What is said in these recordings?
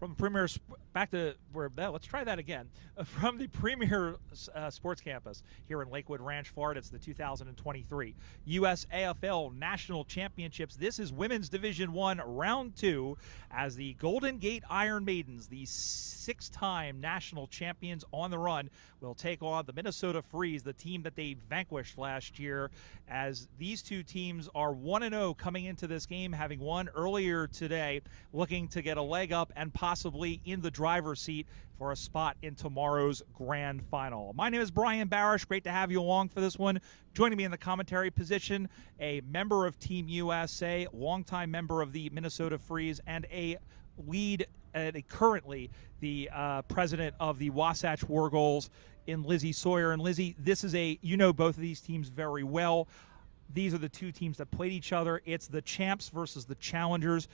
From the premier, back to where, let's try that again. From the premier sports campus here in Lakewood Ranch, Florida, it's the 2023 USAFL National Championships. This is Women's Division I, Round 2, as the Golden Gate Iron Maidens, the 6-time national champions on the run, will take on the Minnesota Freeze, the team that they vanquished last year, as these two teams are 1-0 coming into this game, having won earlier today, looking to get a leg up and possibly in the driver's seat for a spot in tomorrow's grand final. My name is Brian Barish. Great to have you along for this one. Joining me in the commentary position, a member of Team USA, longtime member of the Minnesota Freeze, and a lead, currently the president of the Wasatch War Goals, in Lizzie Sawyer. And Lizzie, this is you know both of these teams very well. These are the two teams that played each other. It's the champs versus the challengers.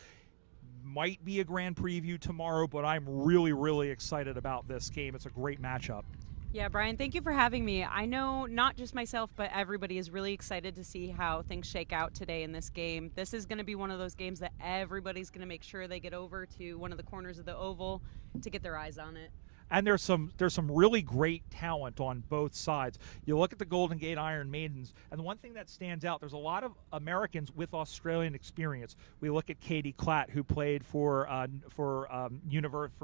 Might be a grand preview tomorrow, but I'm really, really excited about this game. It's a great matchup. Yeah, Brian, thank you for having me. I know not just myself, but everybody is really excited to see how things shake out today in this game. This is going to be one of those games that everybody's going to make sure they get over to one of the corners of the oval to get their eyes on it. And there's some really great talent on both sides. You look at the Golden Gate Iron Maidens, and the one thing that stands out, there's a lot of Americans with Australian experience. We look at Katie Klatt, who played for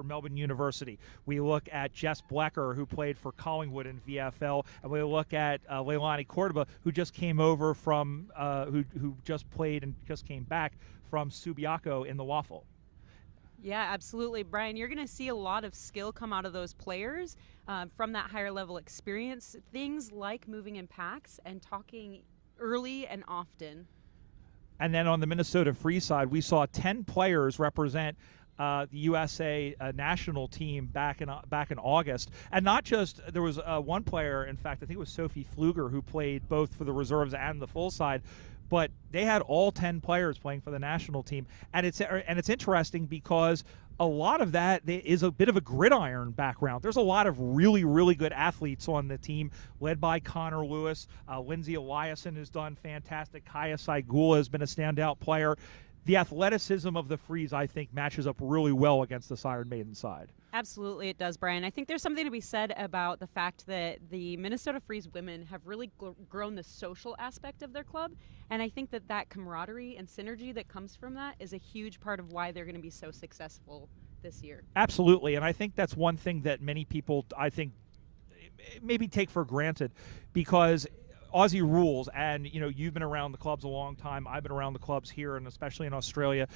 Melbourne University. We look at Jess Blecker, who played for Collingwood in VFL, and we look at Leilani Cordoba, who just came over from who just played and just came back from Subiaco in the Waffle. Yeah, absolutely. Brian, you're going to see a lot of skill come out of those players from that higher level experience. Things like moving in packs and talking early and often. And then on the Minnesota Freeze side, we saw 10 players represent the USA national team back in August. And not just, there was one player, in fact, I think it was Sophie Pfluger, who played both for the reserves and the full side. But they had all 10 players playing for the national team, and it's interesting because a lot of that is a bit of a gridiron background. There's a lot of really, really good athletes on the team, led by Connor Lewis. Lindsay Eliason has done fantastic. Kaya Saigula has been a standout player. The athleticism of the Freeze, I think, matches up really well against the Iron Maiden side. Absolutely, it does, Brian. I think there's something to be said about the fact that the Minnesota Freeze women have really grown the social aspect of their club, and I think that camaraderie and synergy that comes from that is a huge part of why they're going to be so successful this year. Absolutely, and I think that's one thing that many people, I think, maybe take for granted, because Aussie rules, and you've been around the clubs a long time. I've been around the clubs here, and especially in Australia.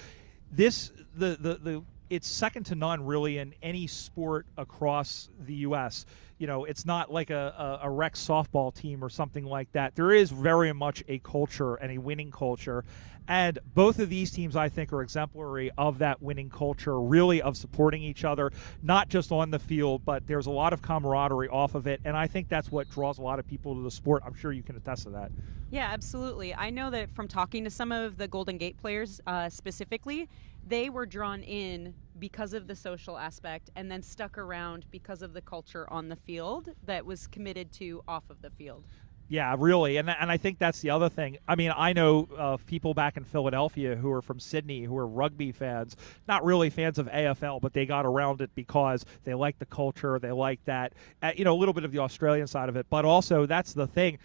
It's second to none, really, in any sport across the U.S. It's not like a rec softball team or something like that. There is very much a culture and a winning culture. And both of these teams, I think, are exemplary of that winning culture, really of supporting each other, not just on the field, but there's a lot of camaraderie off of it. And I think that's what draws a lot of people to the sport. I'm sure you can attest to that. Yeah, absolutely. I know that from talking to some of the Golden Gate players specifically, they were drawn in because of the social aspect and then stuck around because of the culture on the field that was committed to off of the field. Yeah, really. And I think that's the other thing. I mean, I know people back in Philadelphia who are from Sydney who are rugby fans, not really fans of AFL, but they got around it because they like the culture, they like that, a little bit of the Australian side of it. But also, that's the thing.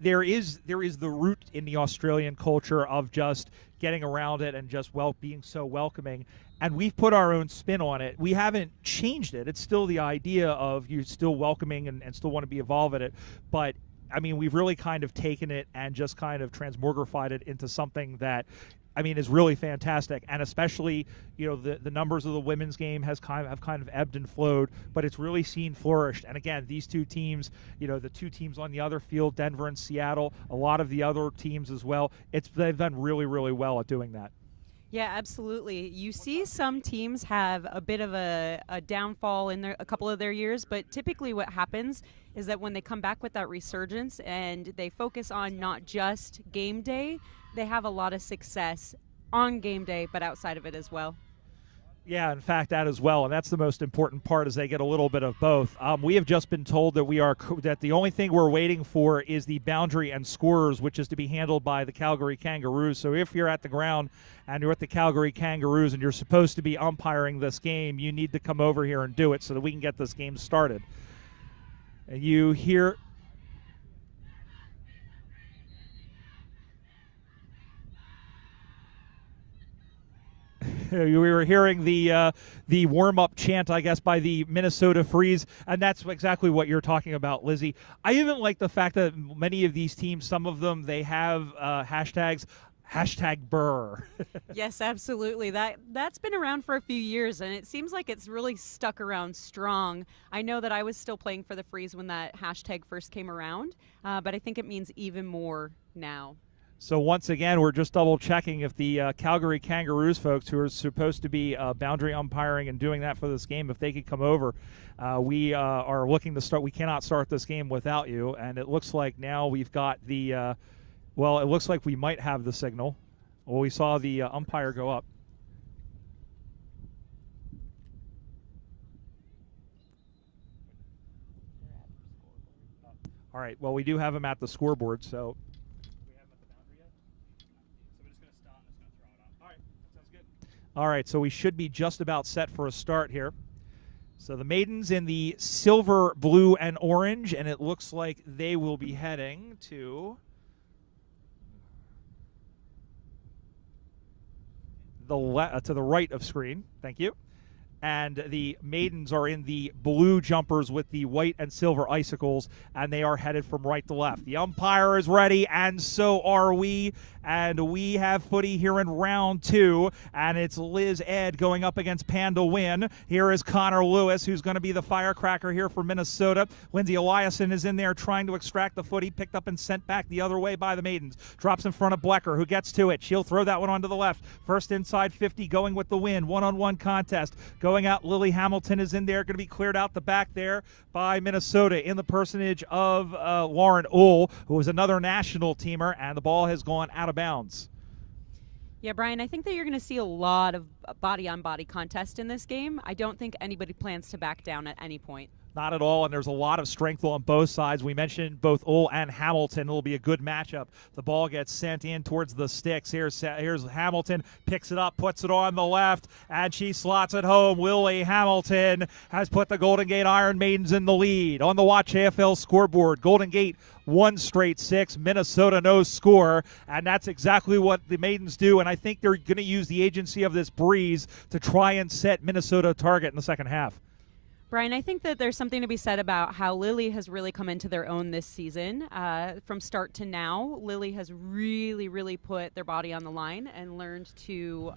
There is the root in the Australian culture of just getting around it and just being so welcoming. And we've put our own spin on it. We haven't changed it. It's still the idea of you still welcoming and still want to be involved in it. But, I mean, we've really kind of taken it and just kind of transmogrified it into something that, I mean, is really fantastic. And especially, the numbers of the women's game have kind of ebbed and flowed, but it's really seen flourished. And again, these two teams, the two teams on the other field, Denver and Seattle, a lot of the other teams as well, they've done really, really well at doing that. Yeah, absolutely. You see some teams have a bit of a downfall in a couple of their years, but typically what happens is that when they come back with that resurgence and they focus on not just game day, they have a lot of success on game day, but outside of it as well. Yeah, in fact, that as well, and that's the most important part, is they get a little bit of both. We have just been told that that the only thing we're waiting for is the boundary and scorers, which is to be handled by the Calgary Kangaroos. So if you're at the ground and you're at the Calgary Kangaroos and you're supposed to be umpiring this game, you need to come over here and do it so that we can get this game started. And you hear... We were hearing the warm-up chant, I guess, by the Minnesota Freeze, and that's exactly what you're talking about, Lizzie. I even like the fact that many of these teams, some of them, they have hashtags. #Burr. Yes, absolutely. That's been around for a few years, and it seems like it's really stuck around strong. I know that I was still playing for the Freeze when that hashtag first came around, but I think it means even more now. So once again, we're just double checking if the Calgary Kangaroos folks, who are supposed to be boundary umpiring and doing that for this game, if they could come over. We are looking to start. We cannot start this game without you, and it looks like now we've got the. Well, it looks like we might have the signal. Well, we saw the umpire go up. All right. Well, we do have him at the scoreboard, so. All right, so we should be just about set for a start here. So the Maidens in the silver, blue, and orange, and it looks like they will be heading to the right of screen. Thank you. And the Maidens are in the blue jumpers with the white and silver icicles, and they are headed from right to left. The umpire is ready, and so are we. And we have footy here in round 2, and it's Liz Ed going up against Panda Win. Here is Connor Lewis, who's going to be the firecracker here for Minnesota. Lindsay Eliason is in there trying to extract the footy, picked up and sent back the other way by the Maidens. Drops in front of Blecker, who gets to it. She'll throw that one onto the left. First inside 50, going with the win. One-on-one contest. Going out, Lily Hamilton is in there, going to be cleared out the back there by Minnesota in the personage of Lauren Uhl, who is another national teamer, and the ball has gone out of bounds. Yeah, Brian, I think that you're going to see a lot of body-on-body contest in this game. I don't think anybody plans to back down at any point. Not at all, and there's a lot of strength on both sides. We mentioned both Uhl and Hamilton. It'll be a good matchup. The ball gets sent in towards the sticks. Here's Hamilton, picks it up, puts it on the left, and she slots it home. Lily Hamilton has put the Golden Gate Iron Maidens in the lead. On the Watch AFL scoreboard, Golden Gate 1 straight 6, Minnesota no score, and that's exactly what the Maidens do, and I think they're going to use the agency of this breeze to try and set Minnesota a target in the second half. Brian, I think that there's something to be said about how Lily has really come into their own this season. From start to now, Lily has really put their body on the line and learned to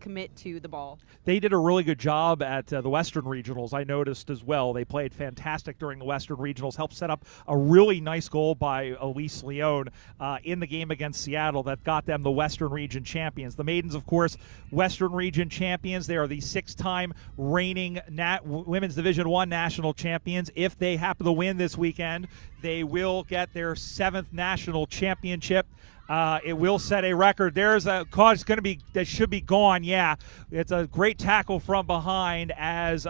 commit to the ball. They did a really good job at the Western Regionals, I noticed as well. They played fantastic during the Western Regionals, helped set up a really nice goal by Elise Leone in the game against Seattle that got them the Western Region champions. The Maidens, of course, Western Region champions. They are the 6-time reigning Women's Division I national champions. If they happen to win this weekend, they will get their 7th national championship. It will set a record. There's a call. It's going to be that should be gone. Yeah, it's a great tackle from behind. As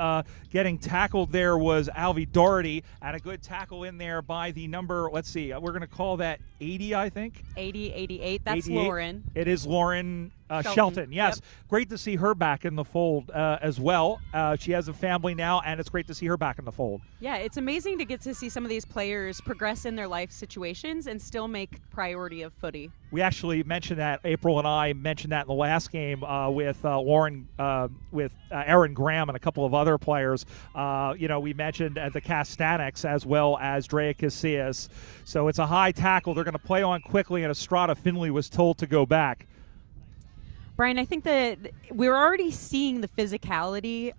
getting tackled there was Alvy Doherty, and a good tackle in there by the number. Let's see. We're going to call that 80, I think. 80, 88. That's 88. Lauren. It is Lauren Shelton. Yes, yep. Great to see her back in the fold as well. She has a family now, and it's great to see her back in the fold. Yeah, it's amazing to get to see some of these players progress in their life situations and still make priority of footy. We actually mentioned that, April and I mentioned that in the last game with Lauren, with Erin Graham and a couple of other players. We mentioned the Castanics as well as Drea Casillas. So it's a high tackle. They're going to play on quickly, and Estrada Finley was told to go back. Brian, I think that we're already seeing the physicality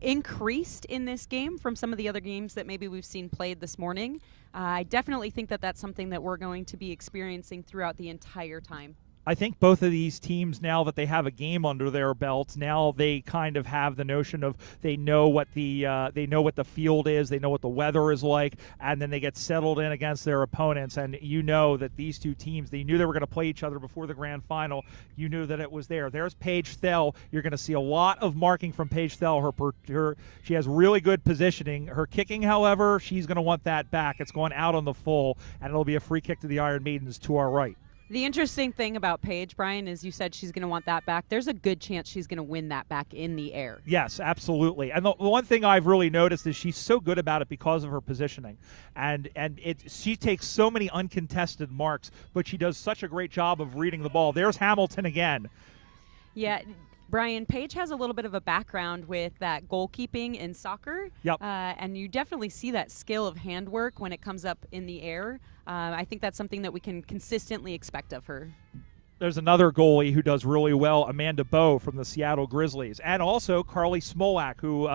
increased in this game from some of the other games that maybe we've seen played this morning. I definitely think that that's something that we're going to be experiencing throughout the entire time. I think both of these teams, now that they have a game under their belts, now they kind of have the notion of they know what the field is, they know what the weather is like, and then they get settled in against their opponents. And you know that these two teams, they knew they were going to play each other before the grand final. You knew that it was there. There's Paige Thel. You're going to see a lot of marking from Paige Thel. She has really good positioning. Her kicking, however, she's going to want that back. It's going out on the full, and it'll be a free kick to the Iron Maidens to our right. The interesting thing about Paige, Brian, is you said she's going to want that back. There's a good chance she's going to win that back in the air. Yes, absolutely. And the one thing I've really noticed is she's so good about it because of her positioning. And she takes so many uncontested marks, but she does such a great job of reading the ball. There's Hamilton again. Yeah, Brian, Paige has a little bit of a background with that goalkeeping in soccer. Yep. And you definitely see that skill of handwork when it comes up in the air. I think that's something that we can consistently expect of her. There's another goalie who does really well, Amanda Bowe from the Seattle Grizzlies. And also Carly Smolak, who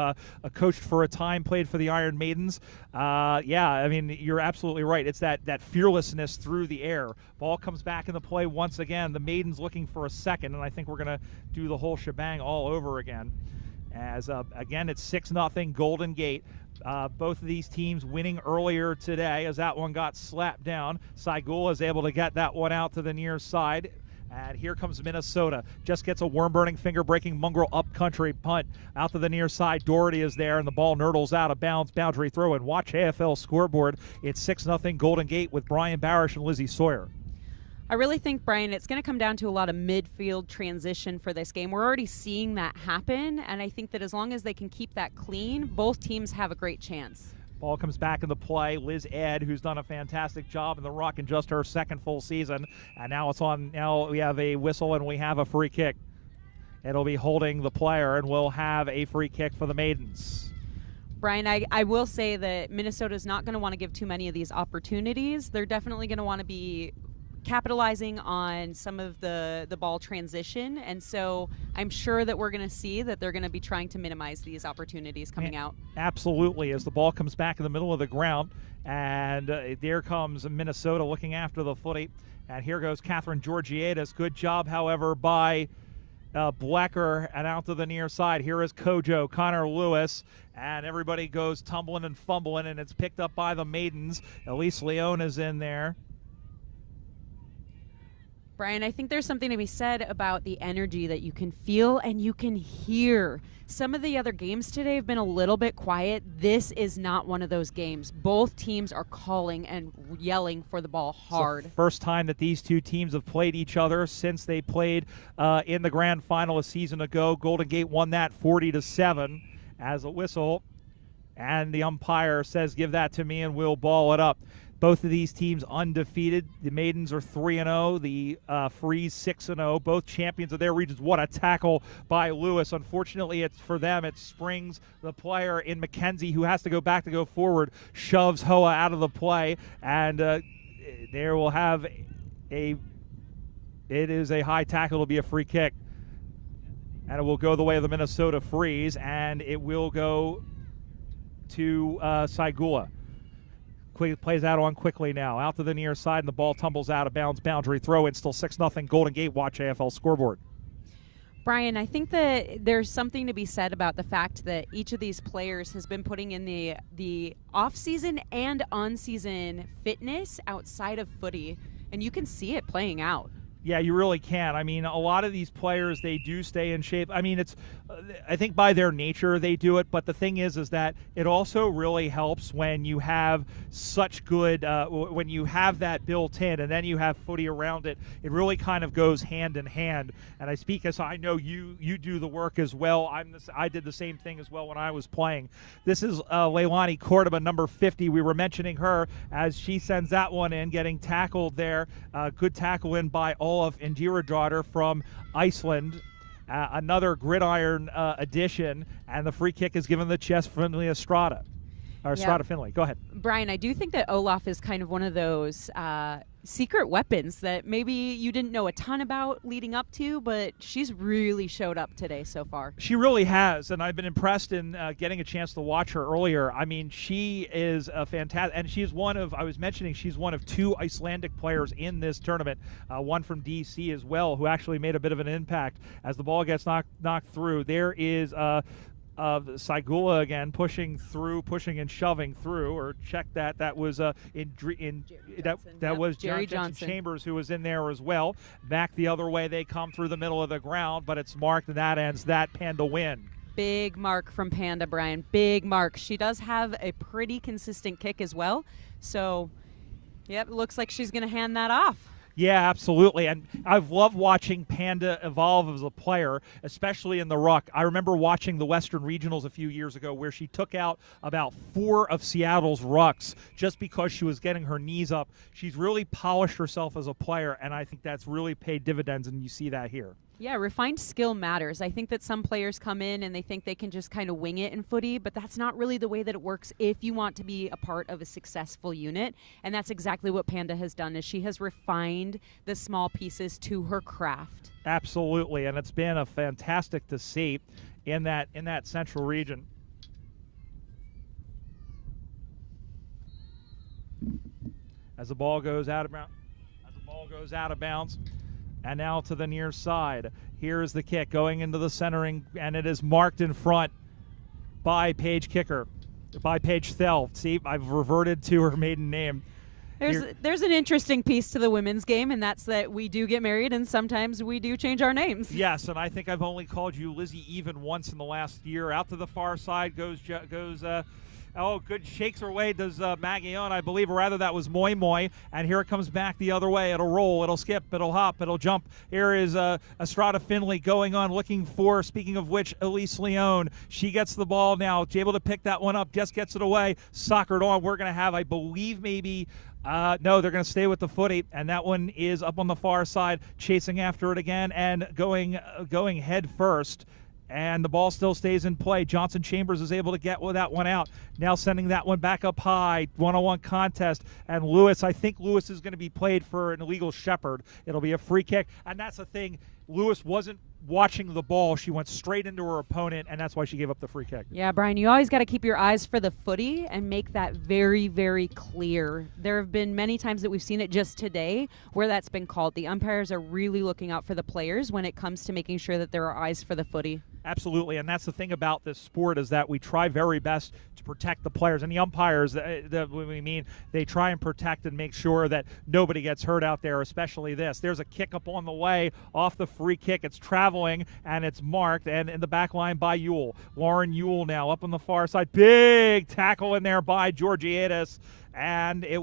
coached for a time, played for the Iron Maidens. Yeah, I mean, you're absolutely right. It's that fearlessness through the air. Ball comes back in the play once again. The Maidens looking for a second, and I think we're going to do the whole shebang all over again. As, again, it's 6-0 Golden Gate. Both of these teams winning earlier today as that one got slapped down. Saigula is able to get that one out to the near side. And here comes Minnesota. Just gets a worm-burning, finger-breaking, mongrel up-country punt out to the near side. Doherty is there, and the ball nurdles out of bounds. Boundary throw, and watch AFL scoreboard. It's 6-0 Golden Gate with Brian Barish and Lizzie Sawyer. I really think, Brian, it's going to come down to a lot of midfield transition for this game. We're already seeing that happen, and I think that as long as they can keep that clean, both teams have a great chance. Ball comes back into play. Liz Ed, who's done a fantastic job in the ruck in just her second full season. And now it's on. Now we have a whistle and we have a free kick. It'll be holding the player, and we'll have a free kick for the Maidens. Brian, I will say that Minnesota's not going to want to give too many of these opportunities. They're definitely going to want to be capitalizing on some of the ball transition, and so I'm sure that we're going to see that they're going to be trying to minimize these opportunities coming out. Absolutely, as the ball comes back in the middle of the ground, and there comes Minnesota looking after the footy, and here goes Catherine Georgiadis. Good job, however, by Blecker, and out to the near side. Here is Kojo, Connor Lewis, and everybody goes tumbling and fumbling, and it's picked up by the Maidens. Elise Leone is in there. Brian, I think there's something to be said about the energy that you can feel and you can hear. Some of the other games today have been a little bit quiet. This is not one of those games. Both teams are calling and yelling for the ball hard. It's the first time that these two teams have played each other since they played in the grand final a season ago. Golden Gate won that 40-7 as a whistle, and the umpire says, "Give that to me and we'll ball it up." Both of these teams undefeated. The Maidens are 3-0. The Freeze 6-0. Both champions of their regions. What a tackle by Lewis. Unfortunately, it's for them. It springs the player in McKenzie, who has to go back to go forward, shoves Hoa out of the play, and there will have it is a high tackle. It'll be a free kick, and it will go the way of the Minnesota Freeze, and it will go to Saigula. Plays out on quickly now. Out to the near side, and the ball tumbles out of bounds. Boundary throw in, still 6-0 Golden Gate. Watch AFL scoreboard. Brian, I think that there's something to be said about the fact that each of these players has been putting in the off-season and on-season fitness outside of footy, and you can see it playing out. Yeah, you really can. I mean, a lot of these players, they do stay in shape. I mean, it's, I think by their nature they do it, but the thing is that it also really helps when you have such good, when you have that built in and then you have footy around it. It really kind of goes hand in hand. And I speak as I know you do the work as well. I did the same thing as well when I was playing. This is Leilani Cordoba, number 50. We were mentioning her as she sends that one in, getting tackled there. Good tackle in by Olaf Indiradottir from Iceland. Another gridiron addition, and the free kick is given the chest from Estrada. or Strada Finley. Go ahead. Brian, I do think that Olaf is kind of one of those secret weapons that maybe you didn't know a ton about leading up to, but she's really showed up today so far. She really has, and I've been impressed in getting a chance to watch her earlier. I mean, she is a fantastic, and she's one of, I was mentioning, she's one of 2 Icelandic players in this tournament, one from DC as well, who actually made a bit of an impact as the ball gets knocked through. There is Saigula again pushing and shoving through, or check that. That was was Jerry Johnson Chambers, who was in there as well. Back the other way, they come through the middle of the ground, but it's marked, and that ends that Panda win. Big mark from Panda, Brian. Big mark. She does have a pretty consistent kick as well. So, yep, looks like she's going to hand that off. Yeah, absolutely. And I've loved watching Panda evolve as a player, especially in the ruck. I remember watching the Western Regionals a few years ago where she took out about 4 of Seattle's rucks just because she was getting her knees up. She's really polished herself as a player, and I think that's really paid dividends, and you see that here. Yeah, refined skill matters. I think that some players come in and they think they can just kind of wing it in footy, but that's not really the way that it works if you want to be a part of a successful unit. And that's exactly what Panda has done, is she has refined the small pieces to her craft. Absolutely, and it's been a fantastic to see in that central region. As the ball goes out of bounds. And now to the near side. Here's the kick going into the centering, and it is marked in front by Paige Thel. See, I've reverted to her maiden name. There's an interesting piece to the women's game, and that's that we do get married, and sometimes we do change our names. Yes, and I think I've only called you Lizzie even once in the last year. Out to the far side goes good, shakes her way, does Maguillon, I believe, or rather that was Moy Moy, and here it comes back the other way. It'll roll, it'll skip, it'll hop, it'll jump. Here is Estrada Finley going on, looking for, speaking of which, Elise Leone. She gets the ball now, able to pick that one up, just gets it away, soccered on. We're going to have, I believe, maybe... no, they're going to stay with the footy, and that one is up on the far side, chasing after it again and going head first. And the ball still stays in play. Johnson Chambers is able to get that one out. Now sending that one back up high. One-on-one contest. And Lewis, I think Lewis is going to be played for an illegal shepherd. It'll be a free kick. And that's the thing. Lewis wasn't watching the ball. She went straight into her opponent, and that's why she gave up the free kick. Yeah, Brian, you always got to keep your eyes for the footy and make that very, very clear. There have been many times that we've seen it just today where that's been called. The umpires are really looking out for the players when it comes to making sure that there are eyes for the footy. Absolutely, and that's the thing about this sport, is that we try very best to protect the players, and the umpires, they try and protect and make sure that nobody gets hurt out there, especially this. There's a kick up on the way off the free kick. It's traveling, and it's marked, and in the back line by Yule. Lauren Yule now up on the far side. Big tackle in there by Georgiadis, and it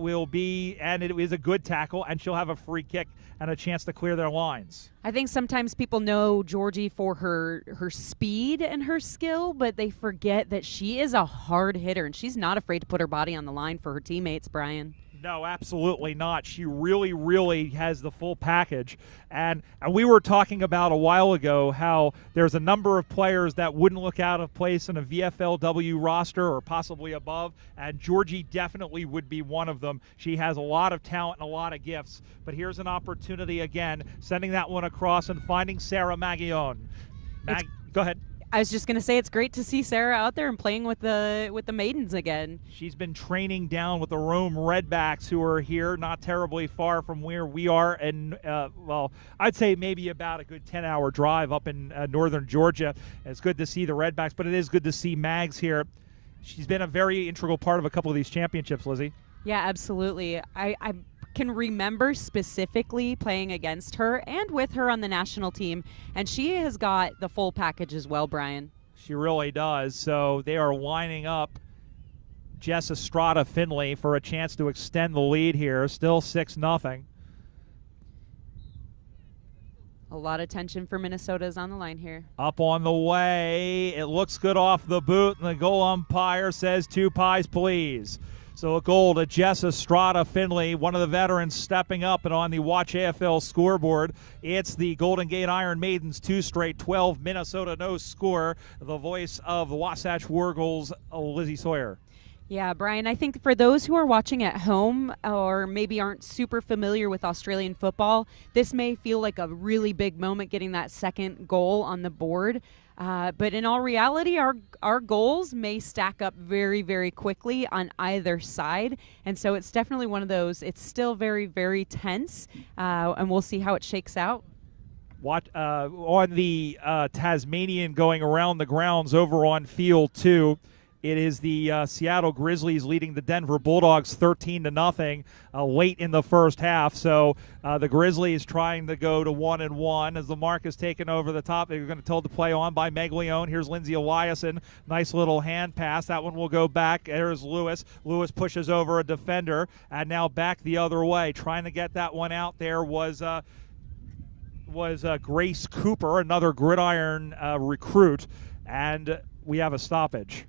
is a good tackle, and she'll have a free kick and a chance to clear their lines. I think sometimes people know Georgie for her speed and her skill, but they forget that she is a hard hitter, and she's not afraid to put her body on the line for her teammates, Brian. No, absolutely not. She really, really has the full package. And we were talking about a while ago how there's a number of players that wouldn't look out of place in a VFLW roster or possibly above, and Georgie definitely would be one of them. She has a lot of talent and a lot of gifts. But here's an opportunity again, sending that one across and finding Sarah Maguillon. Go ahead. I was just going to say it's great to see Sarah out there and playing with the Maidens again. She's been training down with the Rome Redbacks, who are here not terribly far from where we are. And, I'd say maybe about a good 10-hour drive up in northern Georgia. It's good to see the Redbacks, but it is good to see Mags here. She's been a very integral part of a couple of these championships, Lizzie. Yeah, absolutely. I can remember specifically playing against her and with her on the national team, and she has got the full package as well, Brian. She really does. So they are lining up Jess Estrada Finley for a chance to extend the lead here. Still 6-0. A lot of tension for Minnesota is on the line here. Up on the way. It looks good off the boot, and the goal umpire says 2 pies, please. So a goal to Jess Estrada Finley, one of the veterans stepping up, and on the Watch AFL scoreboard, it's the Golden Gate Iron Maidens 2 straight, 12, Minnesota no score. The voice of the Wasatch Wargulls, Lizzie Sawyer. Yeah, Brian, I think for those who are watching at home or maybe aren't super familiar with Australian football, this may feel like a really big moment getting that second goal on the board. But in all reality, our goals may stack up very, very quickly on either side. And so it's definitely one of those, it's still very, very tense, and we'll see how it shakes out. On the Tasmanian going around the grounds over on field 2. It is the Seattle Grizzlies leading the Denver Bulldogs 13-0 late in the first half. So the Grizzlies trying to go to 1-1 as the mark is taken over the top. They're going to tell the play on by Meglione. Here's Lindsay Eliason. Nice little hand pass. That one will go back. There's Lewis. Lewis pushes over a defender, and now back the other way. Trying to get that one out there was Grace Cooper, another Gridiron recruit, and we have a stoppage.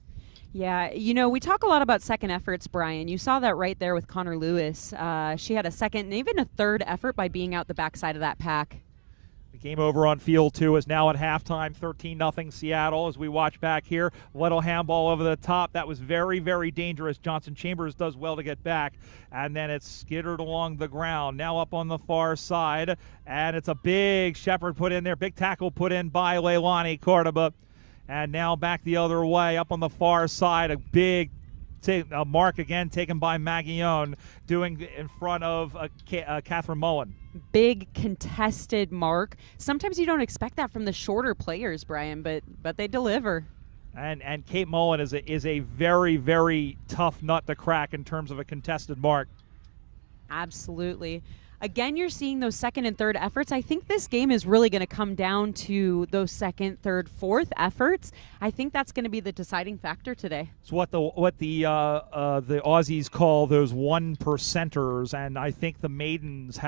Yeah, we talk a lot about second efforts, Brian. You saw that right there with Connor Lewis. She had a second and even a third effort by being out the backside of that pack. The game over on field 2 is now at halftime, 13-0 Seattle. As we watch back here, little handball over the top. That was very, very dangerous. Johnson Chambers does well to get back, and then it's skittered along the ground. Now up on the far side, and it's a big Shepherd put in there. Big tackle put in by Leilani Cordoba. And now back the other way, up on the far side, a big mark again taken by Maglione, doing in front of Catherine Mullen. Big contested mark. Sometimes you don't expect that from the shorter players, Brian, but they deliver. And Kate Mullen is a very, very tough nut to crack in terms of a contested mark. Absolutely. Again, you're seeing those second and third efforts. I think this game is really going to come down to those second, third, fourth efforts. I think that's going to be the deciding factor today. It's what the Aussies call those 1%ers, and I think the Maidens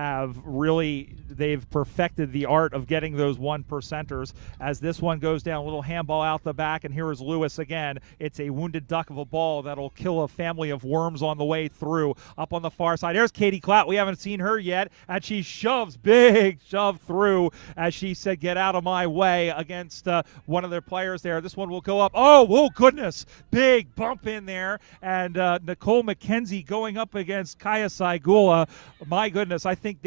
they've perfected the art of getting those 1%ers. As this one goes down, a little handball out the back, and here is Lewis again. It's a wounded duck of a ball that'll kill a family of worms on the way through. Up on the far side, there's Katie Klatt. We haven't seen her yet. And she shoves, big shove through, as she said, get out of my way, against one of their players there. This one will go up. Oh, goodness. Big bump in there. And Nicole McKenzie going up against Kaya Saigula. My goodness, I think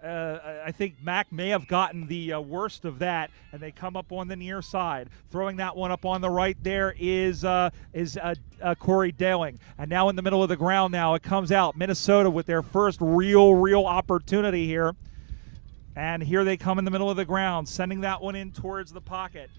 I think Mac may have gotten the worst of that, and they come up on the near side. Throwing that one up on the right there is Corey Daling. And now in the middle of the ground now, it comes out. Minnesota with their first real opportunity here. And here they come in the middle of the ground, sending that one in towards the pocket.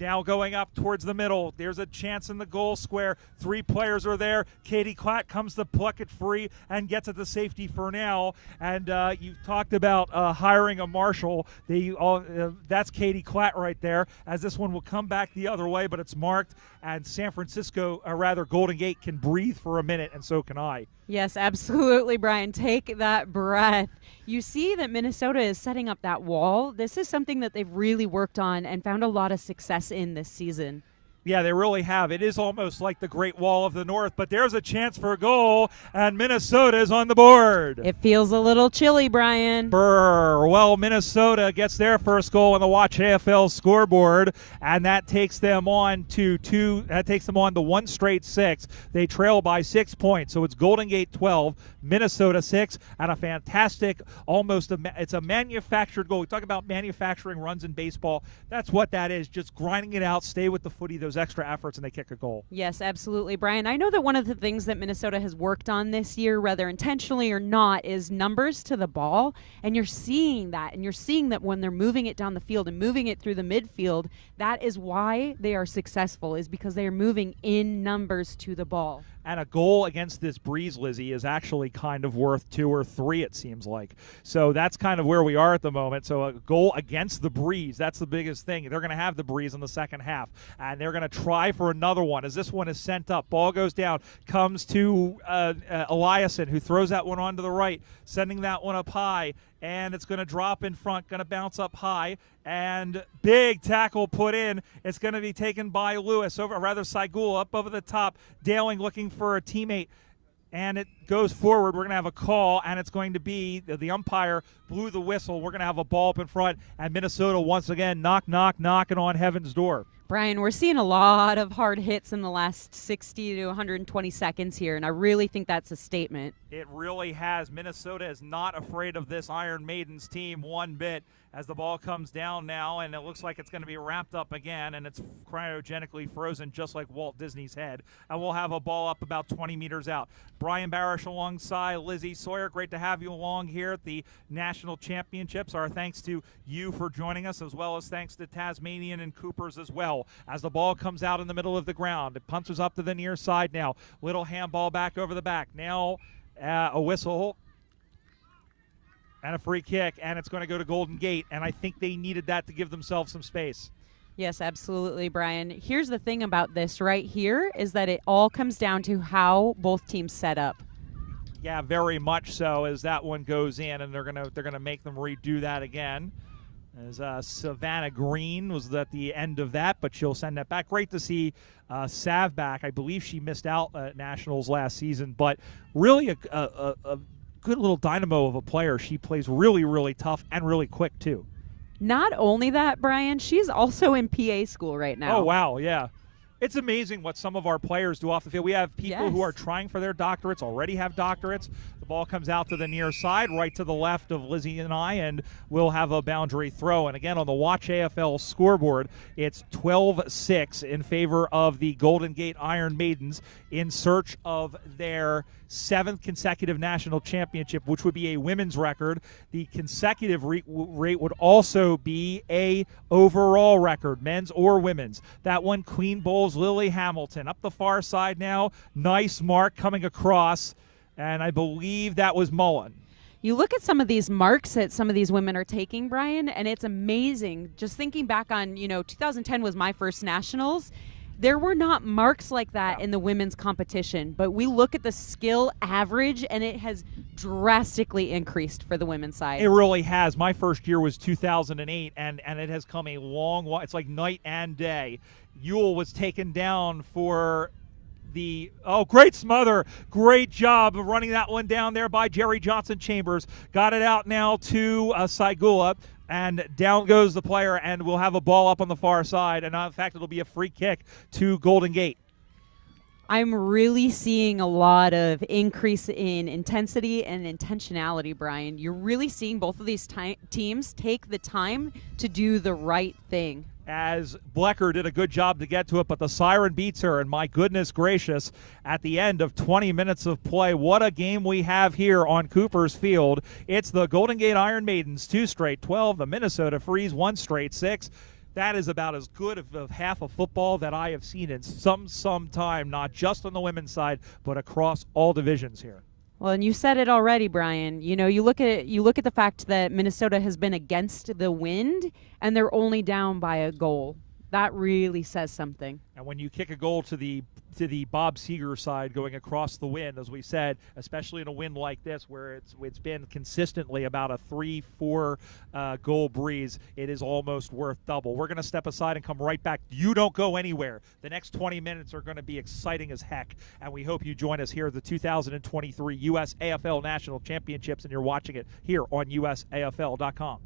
Now going up towards the middle. There's a chance in the goal square. 3 players are there. Katie Klatt comes to pluck it free and gets it to safety for now. And you've talked about hiring a marshal. That's Katie Klatt right there, as this one will come back the other way, but it's marked. And Golden Gate can breathe for a minute, and so can I. Yes, absolutely, Brian. Take that breath. You see that Minnesota is setting up that wall. This is something that they've really worked on and found a lot of success in this season. Yeah, they really have. It is almost like the Great Wall of the North, but there's a chance for a goal, and Minnesota is on the board. It feels a little chilly, Brian. Brr. Well, Minnesota gets their first goal on the Watch AFL scoreboard, and that takes them on to one straight 6. They trail by 6 points, so it's Golden Gate 12, Minnesota 6, and a fantastic, it's a manufactured goal. We talk about manufacturing runs in baseball. That's what that is, just grinding it out, stay with the footy, those extra efforts, and they kick a goal. Yes, absolutely, Brian. I know that one of the things that Minnesota has worked on this year, whether intentionally or not, is numbers to the ball, and you're seeing that, when they're moving it down the field and moving it through the midfield, that is why they are successful, is because they are moving in numbers to the ball. And a goal against this breeze, Lizzie, is actually kind of worth 2 or 3, it seems like. So that's kind of where we are at the moment. So a goal against the breeze, that's the biggest thing. They're going to have the breeze in the second half, and they're going to try for another one as this one is sent up. Ball goes down, comes to Eliason, who throws that one onto the right, sending that one up high, and it's going to drop in front, going to bounce up high, and big tackle put in. It's going to be taken by Lewis, Saigula up over the top. Daling looking for a teammate, and it goes forward. We're going to have a call, and it's going to be the umpire blew the whistle. We're going to have a ball up in front, and Minnesota once again knocking on heaven's door. Brian, we're seeing a lot of hard hits in the last 60 to 120 seconds here, and I really think that's a statement. It really has. Minnesota is not afraid of this Iron Maidens team one bit as the ball comes down now, and it looks like it's going to be wrapped up again, and it's cryogenically frozen just like Walt Disney's head. And we'll have a ball up about 20 meters out. Brian Barish alongside Lizzie Sawyer. Great to have you along here at the National Championships. Our thanks to you for joining us, as well as thanks to Tasmanian and Coopers as well. As the ball comes out in the middle of the ground, it punches up to the near side now. Little handball back over the back. Now a whistle and a free kick, and it's going to go to Golden Gate, and I think they needed that to give themselves some space. Yes, absolutely, Brian. Here's the thing about this right here is that it all comes down to how both teams set up. Yeah, very much so, as that one goes in, and they're gonna make them redo that again. As Savannah Green was at the end of that, but she'll send that back. Great to see Sav back. I believe she missed out at Nationals last season, but really a good little dynamo of a player. She plays really, really tough and really quick, too. Not only that, Brian, she's also in PA school right now. Oh, wow, yeah. It's amazing what some of our players do off the field. We have people who are trying for their doctorates, already have doctorates. The ball comes out to the near side, right to the left of Lizzie and I, and we'll have a boundary throw. And again, on the Watch AFL scoreboard, it's 12-6 in favor of the Golden Gate Iron Maidens in search of their 7th consecutive national championship, which would be a women's record. The consecutive rate would also be a overall record, men's or women's. That one, Queen Bowls, Lily Hamilton. Up the far side now, nice mark coming across, and I believe that was Mullen. You look at some of these marks that some of these women are taking, Brian, and it's amazing. Just thinking back on, 2010 was my first nationals. There were not marks like that in the women's competition, but we look at the skill average, and it has drastically increased for the women's side. It really has. My first year was 2008, and it has come a long way. It's like night and day. Ewell was taken down for great smother. Great job of running that one down there by Jerry Johnson Chambers. Got it out now to Saigula. And down goes the player, and we'll have a ball up on the far side. And in fact, it'll be a free kick to Golden Gate. I'm really seeing a lot of increase in intensity and intentionality, Brian. You're really seeing both of these teams take the time to do the right thing. As Blecker did a good job to get to it, but the siren beats her, and my goodness gracious, at the end of 20 minutes of play, what a game we have here on Cooper's Field. It's the Golden Gate Iron Maidens, 2 straight 12, the Minnesota Freeze, 1 straight 6. That is about as good of half of football that I have seen in some time, not just on the women's side, but across all divisions here. Well, and you said it already, Brian. You look at the fact that Minnesota has been against the wind, and they're only down by a goal. That really says something. And when you kick a goal to the Bob Seeger side going across the wind, as we said, especially in a wind like this where it's been consistently about a 3-4 goal breeze, it is almost worth double. We're going to step aside and come right back. You don't go anywhere. The next 20 minutes are going to be exciting as heck, and we hope you join us here at the 2023 USAFL National Championships, and you're watching it here on USAFL.com.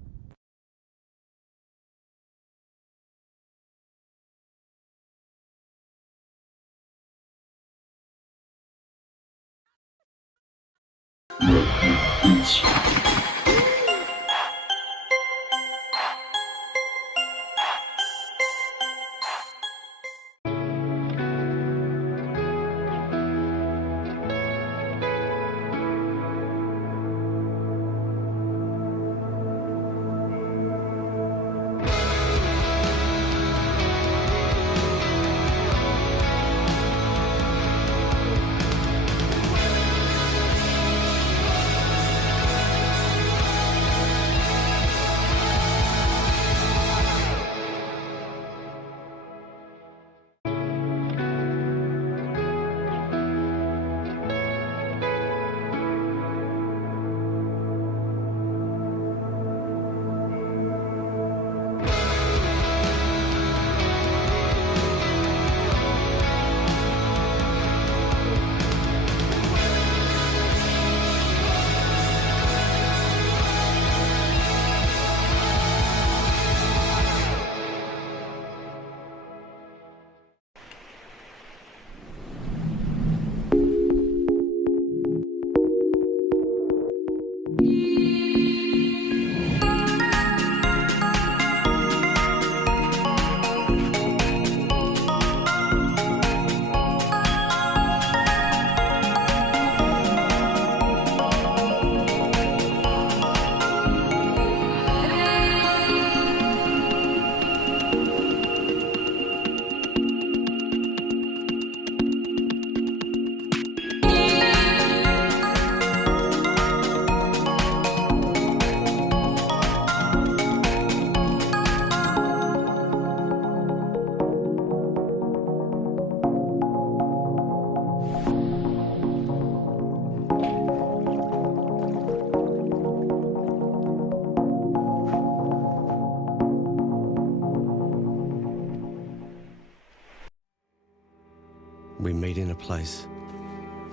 we meet in a place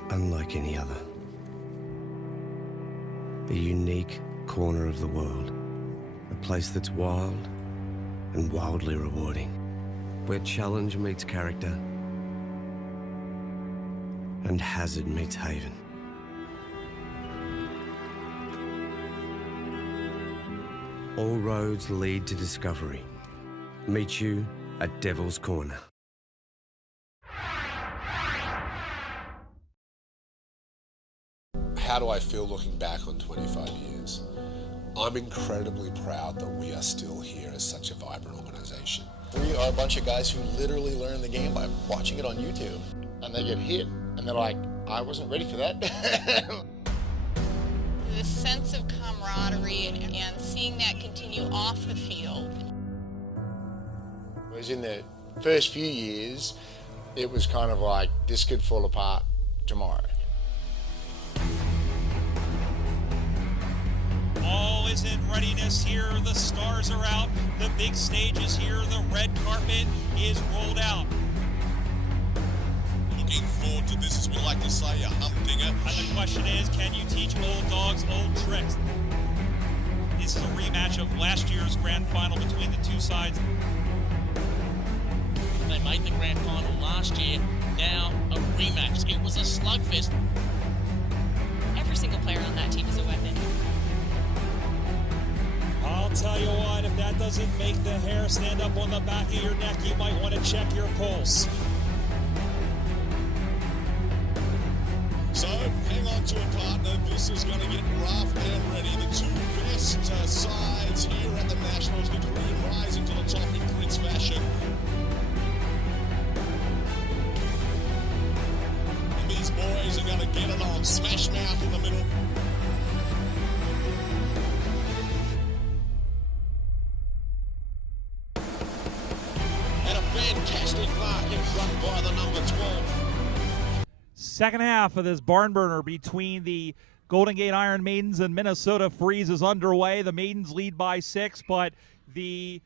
unlike any other. A unique corner of the world. A place that's wild and wildly rewarding. Where challenge meets character and hazard meets haven. All roads lead to discovery. Meet you at Devil's Corner. How do I feel looking back on 25 years? I'm incredibly proud that we are still here as such a vibrant organisation. We are a bunch of guys who literally learn the game by watching it on YouTube. And they get hit, and they're like, I wasn't ready for that. The sense of camaraderie and seeing that continue off the field. Whereas in the first few years, it was kind of like, this could fall apart tomorrow. All is in readiness here. The stars are out. The big stage is here. The red carpet is rolled out. Looking forward to this, as we like to say, a humdinger. And the question is, can you teach old dogs old tricks? This is a rematch of last year's grand final between the two sides. They made the grand final last year. Now a rematch. It was a slugfest. Every single player on that team is a weapon. I'll tell you what, if that doesn't make the hair stand up on the back of your neck, you might want to check your pulse. So, hang on to a partner. This is going to get rough and ready. The two best sides here at the Nationals. The Korean rising to the top in Prince fashion. And these boys are going to get it on. Smash mouth in the middle. Fantastic mark in front by the number 12. Second half of this barn burner between the Golden Gate Iron Maidens and Minnesota Freeze is underway. The Maidens lead by 6, but the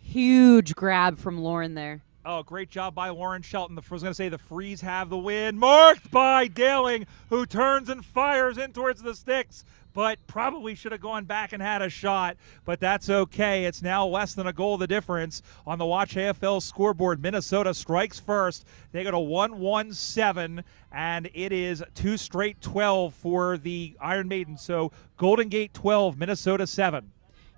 Huge grab from Lauren there. Oh, great job by Lauren Shelton. I was going to say the Freeze have the win. Marked by Daling, who turns and fires in towards the sticks, but probably should have gone back and had a shot, but that's okay. It's now less than a goal the difference on the Watch AFL scoreboard. Minnesota strikes first. They go to 1-1-7, and it is 2 straight 12 for the Iron Maiden. So Golden Gate 12, Minnesota 7.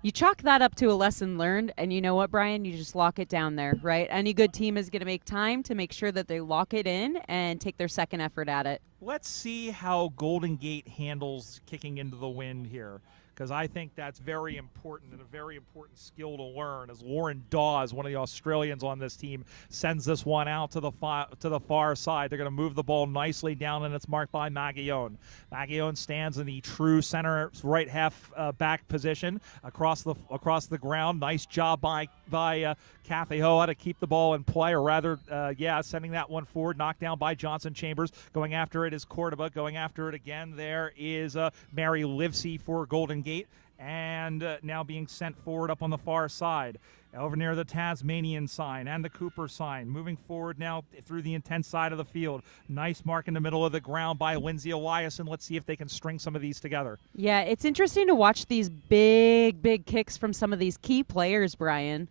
You chalk that up to a lesson learned, and you know what, Brian? You just lock it down there, right? Any good team is going to make time to make sure that they lock it in and take their second effort at it. Let's see how Golden Gate handles kicking into the wind here, because I think that's very important and a very important skill to learn, as Lauren Dawes, one of the Australians on this team, sends this one out to the far side. They're going to move the ball nicely down, and it's marked by Maguillon. Maguillon stands in the true center right half back position across the ground. Nice job by Kathy Hoa to keep the ball in play, or rather, sending that one forward. Knocked down by Johnson Chambers. Going after it is Cordoba. Going after it again there is Mary Livesey for Golden Gate, and now being sent forward up on the far side. Over near the Tasmanian sign and the Cooper sign. Moving forward now through the intense side of the field. Nice mark in the middle of the ground by Lindsay Eliason. Let's see if they can string some of these together. Yeah, it's interesting to watch these big kicks from some of these key players, Brian.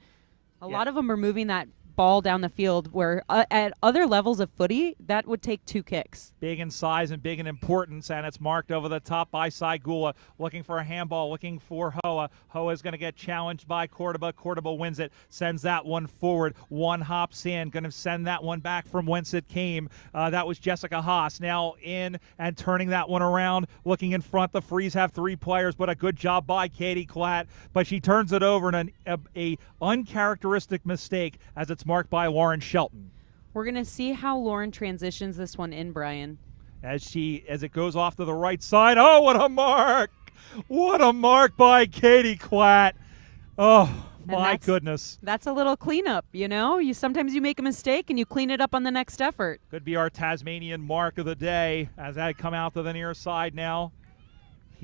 A lot of them are moving that ball down the field, where at other levels of footy, that would take 2 kicks. Big in size and big in importance, and it's marked over the top by Saigula, looking for a handball, looking for Hoa. Hoa is going to get challenged by Cordoba. Cordoba wins it, sends that one forward. One hops in, going to send that one back from whence it came. That was Jessica Haas. Now in and turning that one around, looking in front. The Freeze have 3 players, but a good job by Katie Klatt. But she turns it over in a uncharacteristic mistake, as it's marked by Lauren Shelton. We're going to see how Lauren transitions this one in, Brian. As it goes off to the right side. Oh, what a mark! What a mark by Katie Klatt. Oh, my goodness. That's a little cleanup, you know? Sometimes you make a mistake and you clean it up on the next effort. Could be our Tasmanian mark of the day, as I come out to the near side now.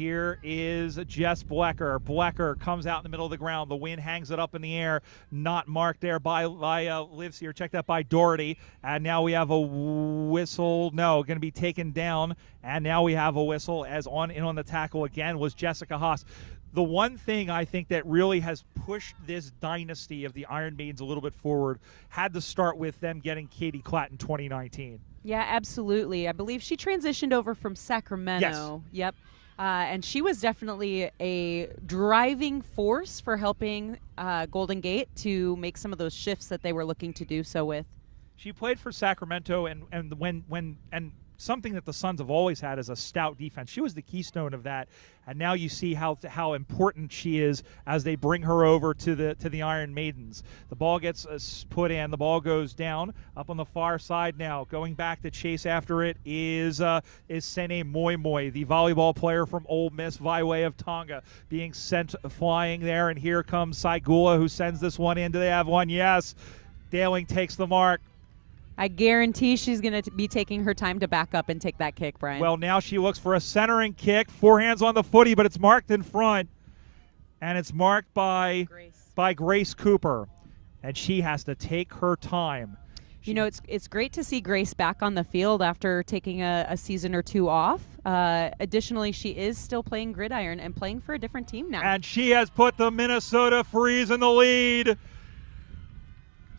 Here is Jess Blecker. Blecker comes out in the middle of the ground. The wind hangs it up in the air. Not marked there by Lives here. Checked out by Doherty. And now we have a whistle. No, going to be taken down. And now we have a whistle as on the tackle again was Jessica Haas. The one thing I think that really has pushed this dynasty of the Iron Maidens a little bit forward had to start with them getting Katie Klatt in 2019. Yeah, absolutely. I believe she transitioned over from Sacramento. Yes. Yep. And she was definitely a driving force for helping Golden Gate to make some of those shifts that they were looking to do so with. She played for Sacramento, and when something that the Suns have always had is a stout defense. She was the keystone of that, and now you see how important she is as they bring her over to the Iron Maidens. The ball gets put in. The ball goes down up on the far side now. Going back to chase after it is Sene Moi Moi, the volleyball player from Ole Miss by way of Tonga, being sent flying there. And here comes Saigula, who sends this one in. Do they have one? Yes. Daling takes the mark. I guarantee she's going to be taking her time to back up and take that kick, Brian. Well, now she looks for a centering kick. Forehands on the footy, but it's marked in front. And it's marked by Grace Cooper. And she has to take her time. You know, it's great to see Grace back on the field after taking a season or two off. Additionally, she is still playing gridiron and playing for a different team now. And she has put the Minnesota Freeze in the lead.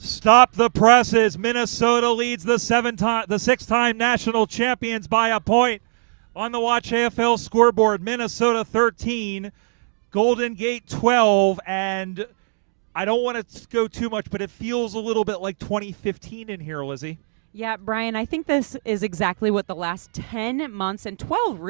Stop the presses. Minnesota leads the six-time national champions by a point on the Watch AFL scoreboard. Minnesota 13, Golden Gate 12, and I don't want to go too much, but it feels a little bit like 2015 in here, Lizzie. Yeah, Brian, I think this is exactly what the last 10 months and 12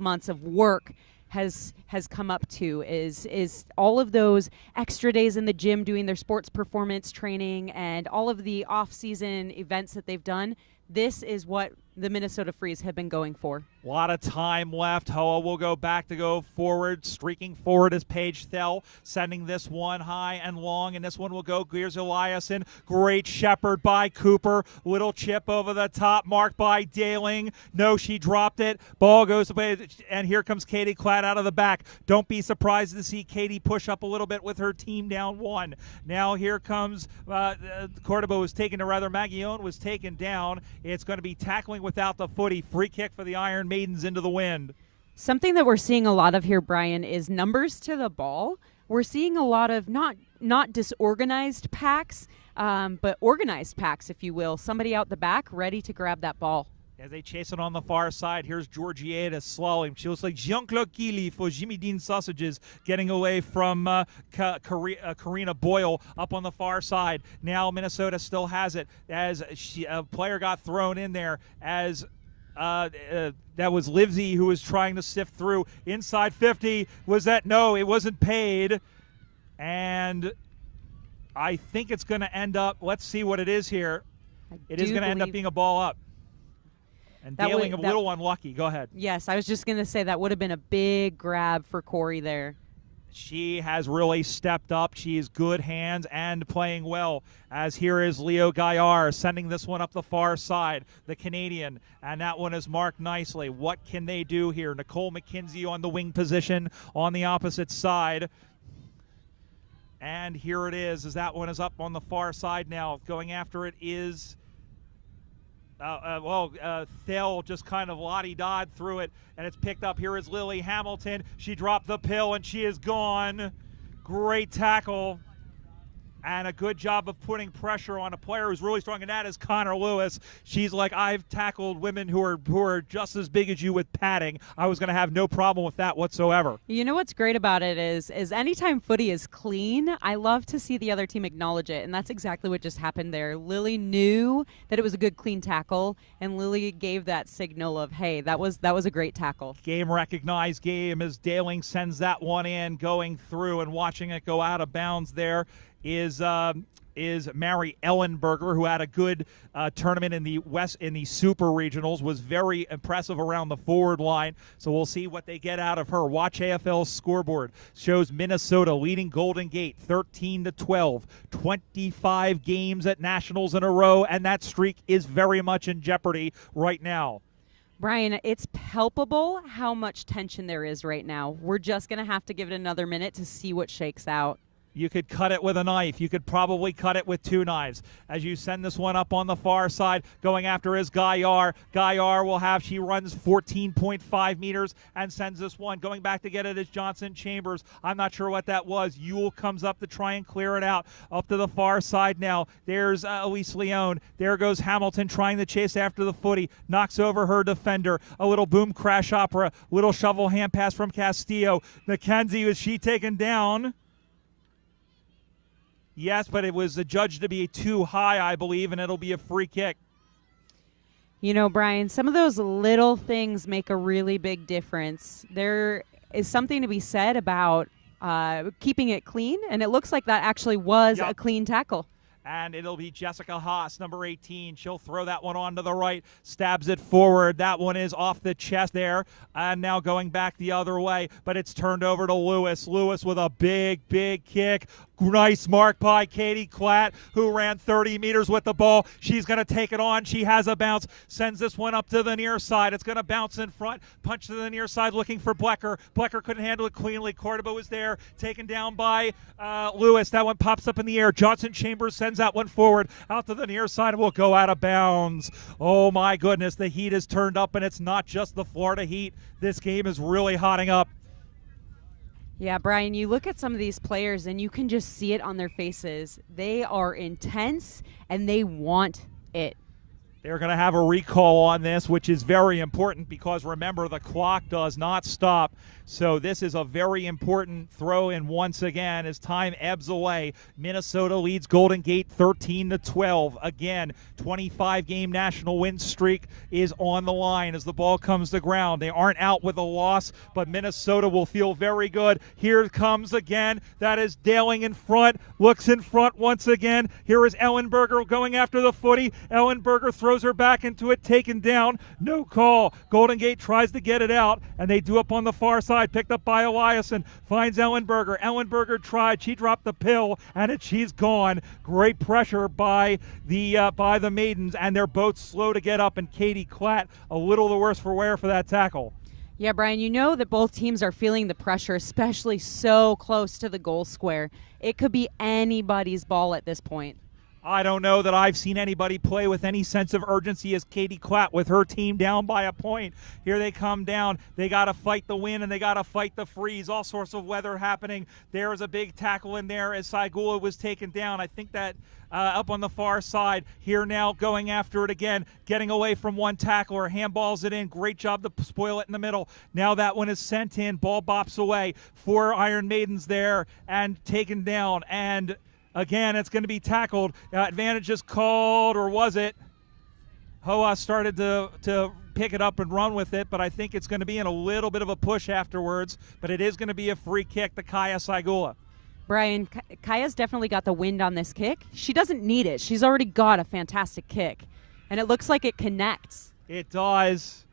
months of work has come up to is all of those extra days in the gym doing their sports performance training and all of the off-season events that they've done. This is what the Minnesota Freeze have been going for. A lot of time left. Hoa will go back to go forward. Streaking forward is Paige Thel, sending this one high and long, and this one will go Gears Eliason. Great shepherd by Cooper. Little chip over the top, marked by Daling. No, she dropped it. Ball goes away, and here comes Katie Klatt out of the back. Don't be surprised to see Katie push up a little bit with her team down one. Now here comes Cordoba was taken, or rather Maguillon was taken down. It's going to be tackling without the footy. Free kick for the Iron Maidens into the wind. Something that we're seeing a lot of here, Brian, is numbers to the ball. We're seeing a lot of not disorganized packs, but organized packs, if you will. Somebody out the back ready to grab that ball. As they chase it on the far side, here's Georgietta slalom. She looks like Jean-Claude Keely for Jimmy Dean Sausages, getting away from Karina Boyle up on the far side. Now Minnesota still has it as a player got thrown in there as that was Livesey who was trying to sift through. Inside 50, was that? No, it wasn't paid. And I think it's going to end up, let's see what it is here. It is going to end up being a ball up. And Daling a little unlucky. Go ahead. Yes, I was just going to say that would have been a big grab for Corey there. She has really stepped up. She is good hands and playing well. As here is Leo Gaillard sending this one up the far side, the Canadian, and that one is marked nicely. What can they do here? Nicole McKenzie on the wing position on the opposite side. And here it is, as that one is up on the far side now. Going after it is... Thel just kind of lottie-dod through it, and it's picked up. Here is Lily Hamilton. She dropped the pill, and she is gone. Great tackle. And a good job of putting pressure on a player who's really strong, and that is Connor Lewis. She's like, I've tackled women who are just as big as you with padding. I was going to have no problem with that whatsoever. You know what's great about it is anytime footy is clean, I love to see the other team acknowledge it, and that's exactly what just happened there. Lily knew that it was a good, clean tackle, and Lily gave that signal of, hey, that was a great tackle. Game recognized game as Daling sends that one in, going through and watching it go out of bounds there. Is Mary Ellenberger, who had a good tournament in the Super Regionals, was very impressive around the forward line. So we'll see what they get out of her. Watch AFL scoreboard shows Minnesota leading Golden Gate 13-12, 25 games at nationals in a row, and that streak is very much in jeopardy right now. Brian, it's palpable how much tension there is right now. We're just going to have to give it another minute to see what shakes out. You could cut it with a knife. You could probably cut it with 2 knives. As you send this one up on the far side, going after is Gaillard. Gaillard will have, she runs 14.5 meters and sends this one. Going back to get it is Johnson Chambers. I'm not sure what that was. Ewell comes up to try and clear it out. Up to the far side now. There's Elise Leone. There goes Hamilton trying to chase after the footy. Knocks over her defender. A little boom crash opera. Little shovel hand pass from Castillo. Mackenzie, was she taken down? Yes, but it was adjudged to be too high, I believe, and it'll be a free kick. You know, Brian, some of those little things make a really big difference. There is something to be said about keeping it clean, and it looks like that actually was a clean tackle. And it'll be Jessica Haas, number 18. She'll throw that one on to the right, stabs it forward. That one is off the chest there, and now going back the other way, but it's turned over to Lewis. Lewis with a big, big kick. Nice mark by Katie Klatt, who ran 30 meters with the ball. She's going to take it on. She has a bounce, sends this one up to the near side. It's going to bounce in front, punch to the near side, looking for Blecker. Blecker couldn't handle it cleanly. Cordoba was there, taken down by Lewis. That one pops up in the air. Johnson Chambers sends that one forward, out to the near side, and will go out of bounds. Oh, my goodness, the heat is turned up, and it's not just the Florida heat. This game is really hotting up. Yeah, Brian, you look at some of these players and you can just see it on their faces. They are intense and they want it. They're going to have a recall on this, which is very important because, remember, the clock does not stop. So this is a very important throw in once again as time ebbs away. Minnesota leads Golden Gate 13-12. Again, 25-game national win streak is on the line as the ball comes to ground. They aren't out with a loss, but Minnesota will feel very good. Here it comes again. That is Daling in front, looks in front once again. Here is Ellenberger going after the footy. Ellenberger throws her back into it, taken down. No call. Golden Gate tries to get it out, and they do up on the far side. Picked up by Eliason, finds Ellenberger. Ellenberger tried. She dropped the pill, and she's gone. Great pressure by the Maidens, and they're both slow to get up, and Katie Klatt a little the worse for wear for that tackle. Yeah, Brian, you know that both teams are feeling the pressure, especially so close to the goal square. It could be anybody's ball at this point. I don't know that I've seen anybody play with any sense of urgency as Katie Klatt with her team down by a point. Here they come down. They got to fight the wind and they got to fight the freeze. All sorts of weather happening. There was a big tackle in there as Saigula was taken down. I think that up on the far side. Here now going after it again. Getting away from one tackler. Handballs it in. Great job to spoil it in the middle. Now that one is sent in. Ball bops away. 4 Iron Maidens there and taken down. And again, it's going to be tackled. Advantage is called, or was it? Hoa started to pick it up and run with it, but I think it's going to be in a little bit of a push afterwards. But it is going to be a free kick to Kaya Saigula. Brian, Kaya's definitely got the wind on this kick. She doesn't need it. She's already got a fantastic kick. And it looks like it connects. It does.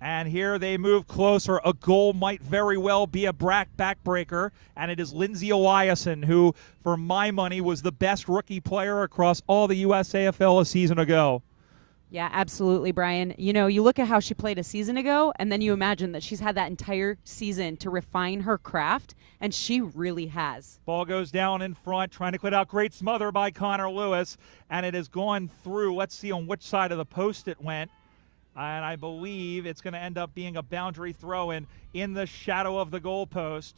And here they move closer. A goal might very well be a backbreaker, and it is Lindsay Eliason, who, for my money, was the best rookie player across all the USAFL a season ago. Yeah, absolutely, Brian. You know, you look at how she played a season ago, and then you imagine that she's had that entire season to refine her craft, and she really has. Ball goes down in front, trying to clear out. Great smother by Connor Lewis, and it has gone through. Let's see on which side of the post it went. And I believe it's going to end up being a boundary throw in the shadow of the goalpost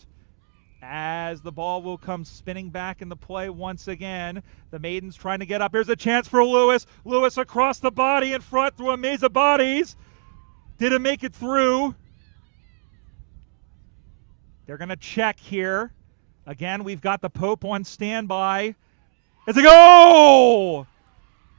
as the ball will come spinning back into play once again. The Maidens trying to get up. Here's a chance for Lewis. Lewis across the body in front through a maze of bodies. Didn't make it through. They're going to check here. Again, we've got the Pope on standby. It's a goal!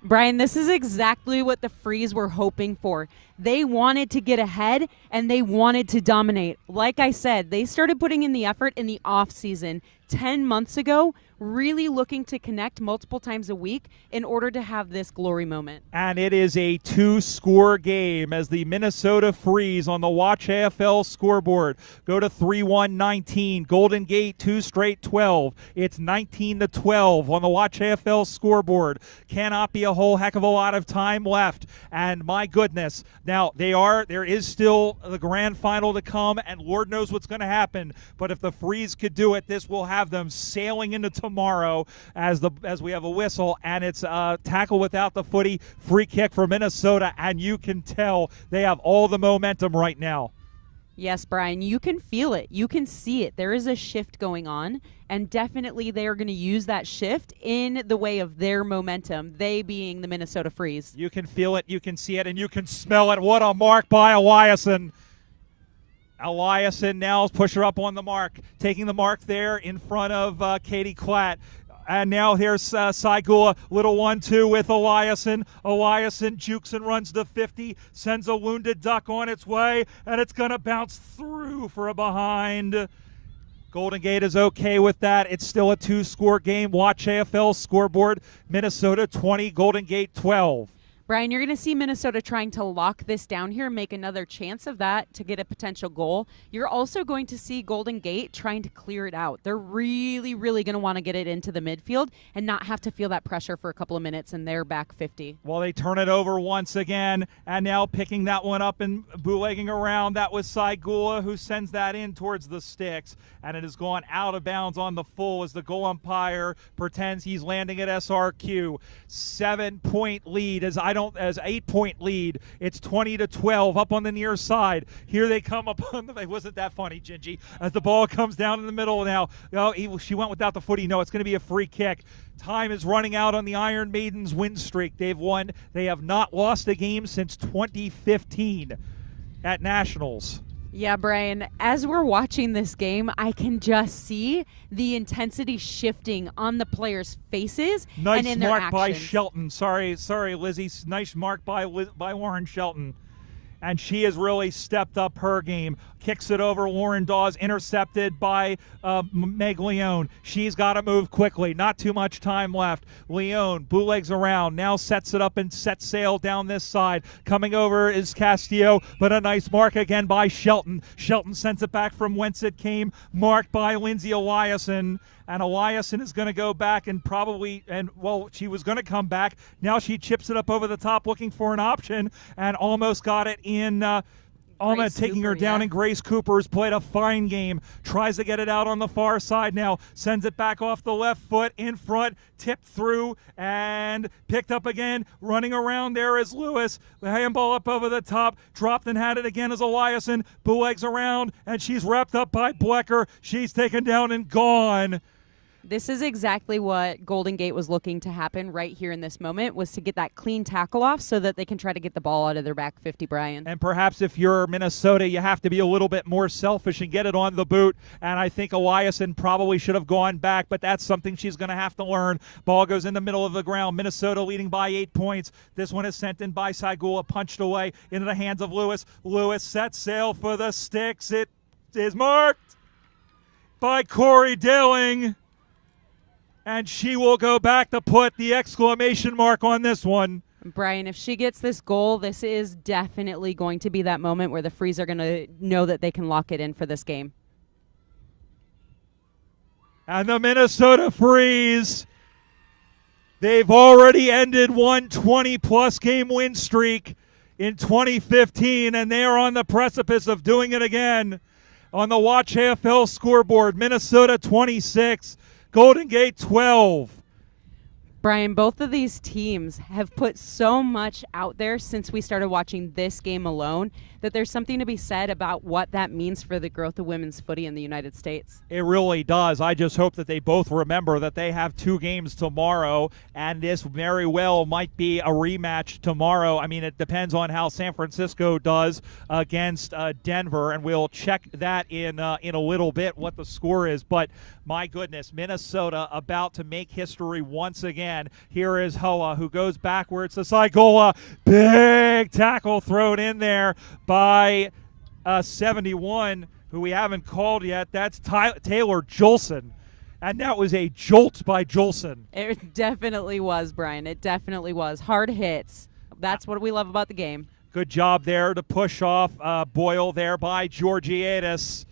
Brian, this is exactly what the Freeze were hoping for. They wanted to get ahead, and they wanted to dominate. Like I said, they started putting in the effort in the off season 10 months ago really looking to connect multiple times a week in order to have this glory moment. And it is a 2-score game as the Minnesota Freeze on the Watch AFL scoreboard go to 3-1-19. Golden Gate 2 straight 12. It's 19-12 on the Watch AFL scoreboard. Cannot be a whole heck of a lot of time left. And my goodness, now there is still the grand final to come, and Lord knows what's going to happen. But if the Freeze could do it, this will have them sailing into tomorrow as we have a whistle, and it's tackle without the footy, free kick for Minnesota, and you can tell they have all the momentum right now. Yes, Brian, you can feel it. You can see it. There is a shift going on, and definitely they are going to use that shift in the way of their momentum, they being the Minnesota Freeze. You can feel it, you can see it, and you can smell it. What a mark by Eliason. Eliason now push her up on the mark, taking the mark there in front of Katie Klatt. And now here's Saigula, little 1-2 with Eliason. Eliason jukes and runs to 50, sends a wounded duck on its way, and it's going to bounce through for a behind. Golden Gate is okay with that. It's still a 2-score game. Watch AFL scoreboard. Minnesota 20, Golden Gate 12. Brian, you're going to see Minnesota trying to lock this down here, make another chance of that to get a potential goal. You're also going to see Golden Gate trying to clear it out. They're really, really going to want to get it into the midfield and not have to feel that pressure for a couple of minutes, and they're back 50. Well, they turn it over once again, and now picking that one up and bootlegging around. That was Saigula who sends that in towards the sticks, and it has gone out of bounds on the full as the goal umpire pretends he's landing at SRQ. 7-point lead as 8-point lead. It's 20-12 up on the near side. Here they come up on the. Wasn't that funny, Gingy? As the ball comes down in the middle now. Oh, she went without the footy. No, it's going to be a free kick. Time is running out on the Iron Maidens win streak. They've won. They have not lost a game since 2015 at Nationals. Yeah, Brian, as we're watching this game, I can just see the intensity shifting on the players' faces and in their actions. Nice mark by Shelton. Sorry, Lizzie. Nice mark by Lauren Shelton. And she has really stepped up her game. Kicks it over Lauren Dawes, intercepted by Meg Leone. She's got to move quickly. Not too much time left. Leone bootlegs around, now sets it up and sets sail down this side. Coming over is Castillo, but a nice mark again by Shelton. Shelton sends it back from whence it came, marked by Lindsay Eliason. And Eliason is going to go back and she was going to come back. Now she chips it up over the top looking for an option and almost got it in. Almost taking her down, and Grace Cooper has played a fine game. Tries to get it out on the far side now. Sends it back off the left foot in front. Tipped through and picked up again. Running around there is Lewis. The handball up over the top. Dropped and had it again as Eliason. Bootlegs around, and she's wrapped up by Blecker. She's taken down and gone. This is exactly what Golden Gate was looking to happen right here in this moment, was to get that clean tackle off so that they can try to get the ball out of their back 50, Brian. And perhaps if you're Minnesota, you have to be a little bit more selfish and get it on the boot. And I think Eliason probably should have gone back, but that's something she's going to have to learn. Ball goes in the middle of the ground. Minnesota leading by 8 points. This one is sent in by Saigula, punched away into the hands of Lewis. Lewis sets sail for the sticks. It is marked by Corey Dilling. And she will go back to put the exclamation mark on this one. Brian, if she gets this goal, this is definitely going to be that moment where the Freeze are going to know that they can lock it in for this game. And the Minnesota Freeze, they've already ended one 20-plus game win streak in 2015, and they are on the precipice of doing it again. On the Watch AFL scoreboard, Minnesota 26, Golden Gate 12. Brian, both of these teams have put so much out there since we started watching this game alone that there's something to be said about what that means for the growth of women's footy in the United States. It really does. I just hope that they both remember that they have 2 games tomorrow, and this very well might be a rematch tomorrow. I mean, it depends on how San Francisco does against Denver, and we'll check that in a little bit what the score is. But my goodness, Minnesota about to make history once again. Here is Hoa, who goes backwards to Saigula. Big tackle thrown in there by 71, who we haven't called yet. That's Taylor Jolson. And that was a jolt by Jolson. It definitely was, Brian. It definitely was. Hard hits. That's what we love about the game. Good job there to push off Boyle there by Georgiadis.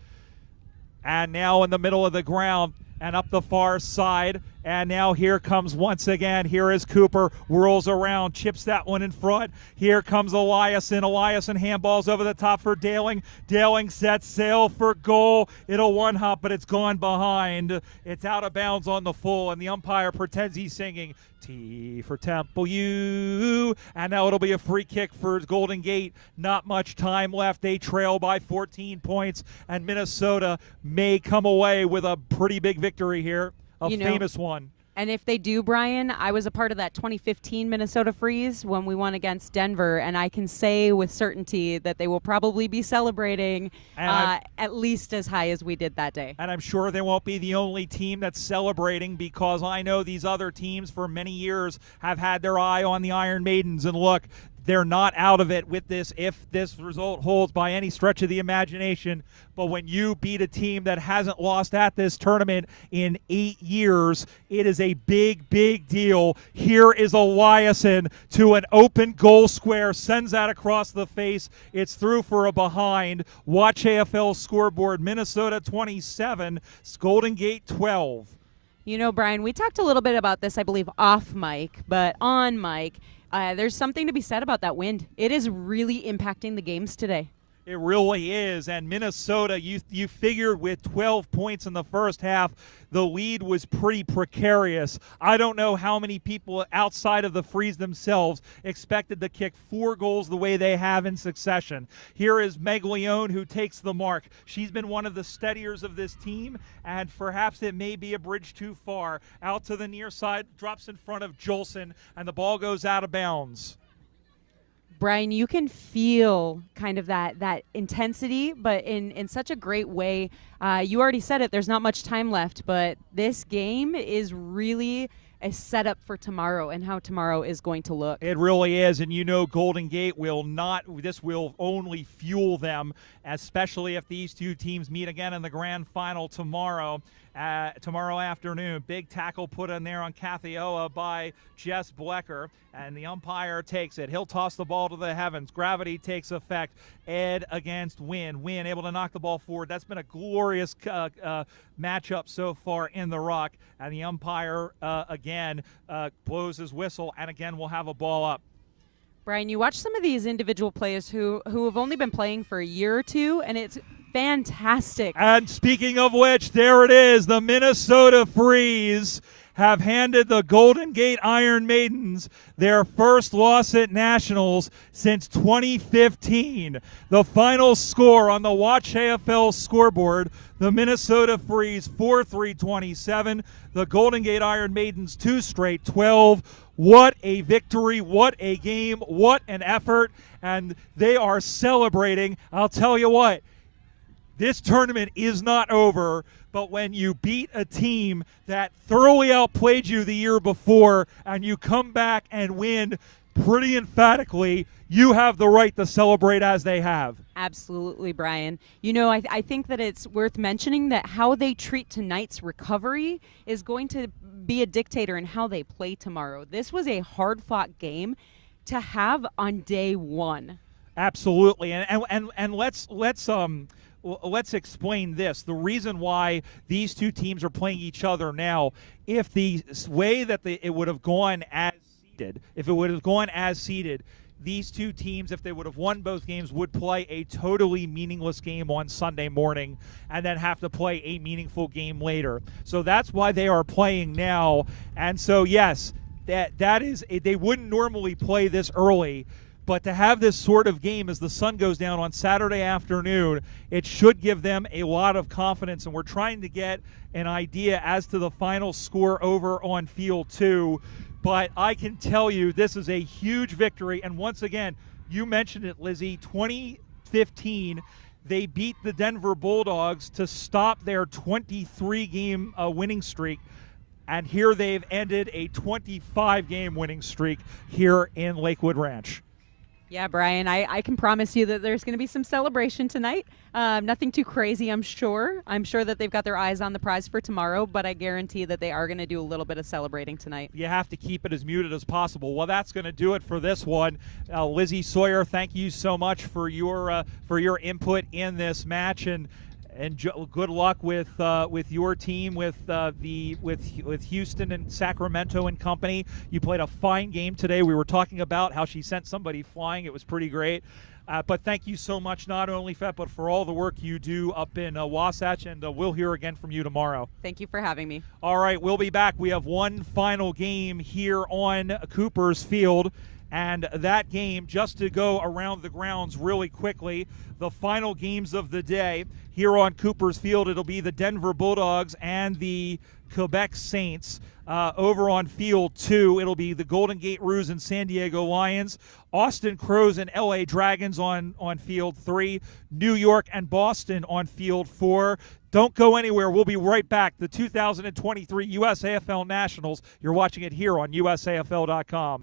And now in the middle of the ground and up the far side. And now here comes once again. Here is Cooper. Whirls around. Chips that one in front. Here comes Eliason. Eliason handballs over the top for Daling. Daling sets sail for goal. It'll one-hop, but it's gone behind. It's out of bounds on the full, and the umpire pretends he's singing T for Temple U. And now it'll be a free kick for Golden Gate. Not much time left. They trail by 14 points, and Minnesota may come away with a pretty big victory here. A famous one. And if they do, Brian, I was a part of that 2015 Minnesota Freeze when we won against Denver, and I can say with certainty that they will probably be celebrating at least as high as we did that day. And I'm sure they won't be the only team that's celebrating, because I know these other teams for many years have had their eye on the Iron Maidens. And look, they're not out of it with this if this result holds by any stretch of the imagination. But when you beat a team that hasn't lost at this tournament in 8 years, it is a big, big deal. Here is Eliason to an open goal square, sends that across the face. It's through for a behind. Watch AFL scoreboard. Minnesota 27, Golden Gate 12. You know, Brian, we talked a little bit about this, I believe, off mic, but on mic, there's something to be said about that wind. It is really impacting the games today. It really is. And Minnesota, you figured with 12 points in the first half, the lead was pretty precarious. I don't know how many people outside of the Freeze themselves expected to kick 4 goals the way they have in succession. Here is Meg Leone, who takes the mark. She's been one of the steadiers of this team, and perhaps it may be a bridge too far. Out to the near side, drops in front of Jolson, and the ball goes out of bounds. Brian, you can feel kind of that intensity, but in such a great way. You already said it, there's not much time left, but this game is really a setup for tomorrow and how tomorrow is going to look. It really is, and you know Golden Gate will not, this will only fuel them, especially if these two teams meet again in the grand final tomorrow. Tomorrow afternoon. Big tackle put in there on Cathioa by Jess Blecker, and the umpire takes it. He'll toss the ball to the heavens. Gravity takes effect. Ed against Wynn. Wynn able to knock the ball forward. That's been a glorious matchup so far in the Rock, and the umpire again blows his whistle, and again we'll have a ball up. Brian, you watch some of these individual players who have only been playing for a year or two, and it's fantastic. And speaking of which, there it is. The Minnesota Freeze have handed the Golden Gate Iron Maidens their first loss at Nationals since 2015. The final score on the Watch AFL scoreboard, the Minnesota Freeze 4-3-27. The Golden Gate Iron Maidens 2 straight 12. What a victory, what a game, what an effort, and they are celebrating. I'll tell you what, this tournament is not over, but when you beat a team that thoroughly outplayed you the year before and you come back and win pretty emphatically, you have the right to celebrate as they have. Absolutely, Brian. You know, I think that it's worth mentioning that how they treat tonight's recovery is going to be a dictator in how they play tomorrow. This was a hard-fought game to have on day one. Absolutely, and let's explain this. The reason why these two teams are playing each other now, if the way that it would have gone as seeded, these two teams, if they would have won both games, would play a totally meaningless game on Sunday morning and then have to play a meaningful game later. So that's why they are playing now. And so, yes, that is, they wouldn't normally play this early, but to have this sort of game as the sun goes down on Saturday afternoon, it should give them a lot of confidence. And we're trying to get an idea as to the final score over on Field 2. But I can tell you this is a huge victory. And once again, you mentioned it, Lizzie, 2015, they beat the Denver Bulldogs to stop their 23-game winning streak. And here they've ended a 25-game winning streak here in Lakewood Ranch. Yeah, Brian, I can promise you that there's going to be some celebration tonight. Nothing too crazy, I'm sure. I'm sure that they've got their eyes on the prize for tomorrow, but I guarantee that they are going to do a little bit of celebrating tonight. You have to keep it as muted as possible. Well, that's going to do it for this one. Lizzie Sawyer, thank you so much for your input in this match, and good luck with your team, with Houston and Sacramento and company. You played a fine game today. We were talking about how she sent somebody flying. It was pretty great. But thank you so much, not only for that, but for all the work you do up in Wasatch, and we'll hear again from you tomorrow. Thank you for having me. All right, we'll be back. We have one final game here on Cooper's Field. And that game, just to go around the grounds really quickly, the final games of the day here on Cooper's Field, it'll be the Denver Bulldogs and the Quebec Saints. Over on Field 2, it'll be the Golden Gate Roos and San Diego Lions, Austin Crows and LA Dragons on Field 3, New York and Boston on Field 4. Don't go anywhere. We'll be right back. The 2023 USAFL Nationals. You're watching it here on USAFL.com.